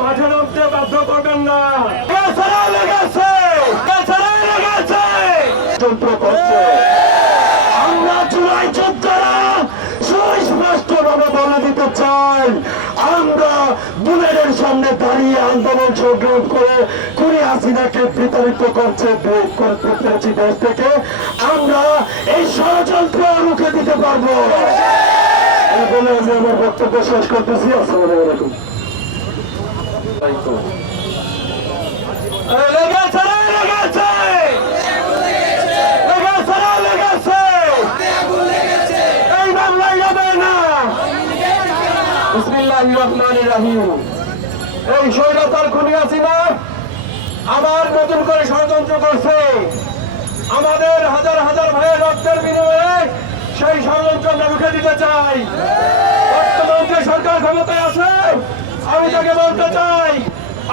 মাঠে নামতে বাধ্য করবেন না। যন্ত্র করছে, আমরা জুলাই যোদ্ধারা সুস্পষ্টভাবে বলে দিতে চাই, আমরা বুলেটের সামনে দাঁড়িয়ে আন্দোলন সংগ্রাম করে খুনি হাসিনাকে বিতাড়িত করতে পেরেছি দেশ থেকে। আমরা এই ষড়যন্ত্র রুখে দিতে পারবো। এই বলে আমি আমার বক্তব্য শেষ করতেছি। আসসালামু আলাইকুম। এই স্বৈরাচার খুনি হাসিনা আবার নতুন করে ষড়যন্ত্র করছে। আমাদের হাজার হাজার ভাইয়ের রক্তের বিনিময়ে সেই ষড়যন্ত্র আমরা রুখে দিতে চাই। বর্তমান যে সরকার ক্ষমতায় আছে, আমি তাকে বলতে চাই,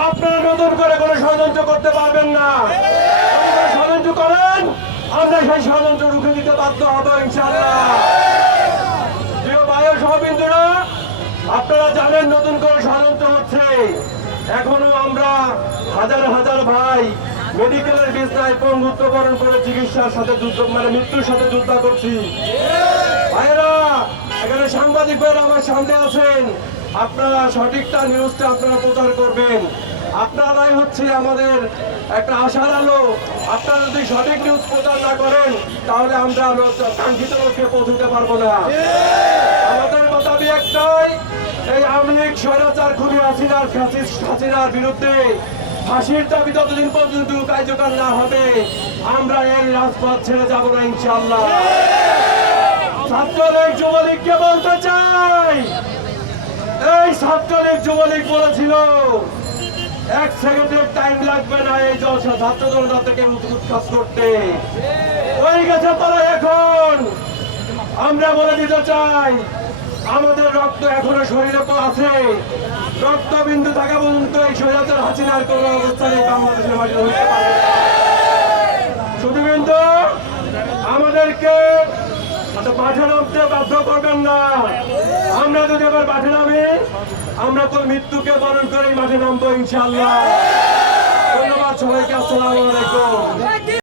আপনারা নতুন করে কোনো ষড়যন্ত্র করতে পারবেন না। ষড়যন্ত্র করেন, আমরা সেই ষড়যন্ত্র রুখে দিতে বাধ্য হবো ইনশাআল্লাহ। প্রিয় ভাই ও সহবিন্দুরা, আপনারা জানেন নতুন করে ষড়যন্ত্র হচ্ছে। এখনো আমরা হাজার হাজার ভাই মেডিকেলের বিছনায় পঙ্গুত্ব বরণ করে চিকিৎসার সাথে যুদ্ধ, মৃত্যুর সাথে যুদ্ধ করছি। ভাইরা, এখানে সাংবাদিক ভাইরা আমার সামনে আছেন, আপনারা সঠিকটা নিউজটা আপনারা প্রচার করবেন। আপনারাই হচ্ছে আমাদের একটা আশার আলো। আপনারা যদি সঠিক নিউজ প্রচার না করেন, তাহলে আমরা কাঙ্ক্ষিত লক্ষ্যে পৌঁছতে পারবো না। আমাদের দাবি একটাই, এই আওয়ামী লীগ স্বৈরাচার খুনি হাসিনার বিরুদ্ধে ফাঁসির দাবি ততদিন পর্যন্ত কার্যকর না হবে, আমরা এই রাজপথ ছেড়ে যাবো না ইনশাআল্লাহ। ছাত্রলীগ যুবলীগকে বলতে চাই, এই ছাত্রলীগ যুবলীগ বলেছিল 1 সেকেন্ডের টাইম লাগবে না এই জলসা ছাত্র জনতা থেকে উৎখাত করতে। হয়ে গেছে তারা। এখন আমরা বলে দিতে চাই, আমাদের রক্ত এখনো শরীরে তো আছে। রক্তবিন্দু থাকা পর্যন্ত এই স্বৈরাচার হাসিনার কোন অবস্থানে বাংলাদেশের মাটিতে হইতে পারে। শুধু কিন্তু আমাদেরকে মাঠে নামতে বাধ্য করবেন না। আমরা যদি এবার মাঠে নামি, আমরা তো মৃত্যুকে বরণ করে মাঠে নামবো ইনশাআল্লাহ। ধন্যবাদ সবাইকে। আসসালামু আলাইকুম।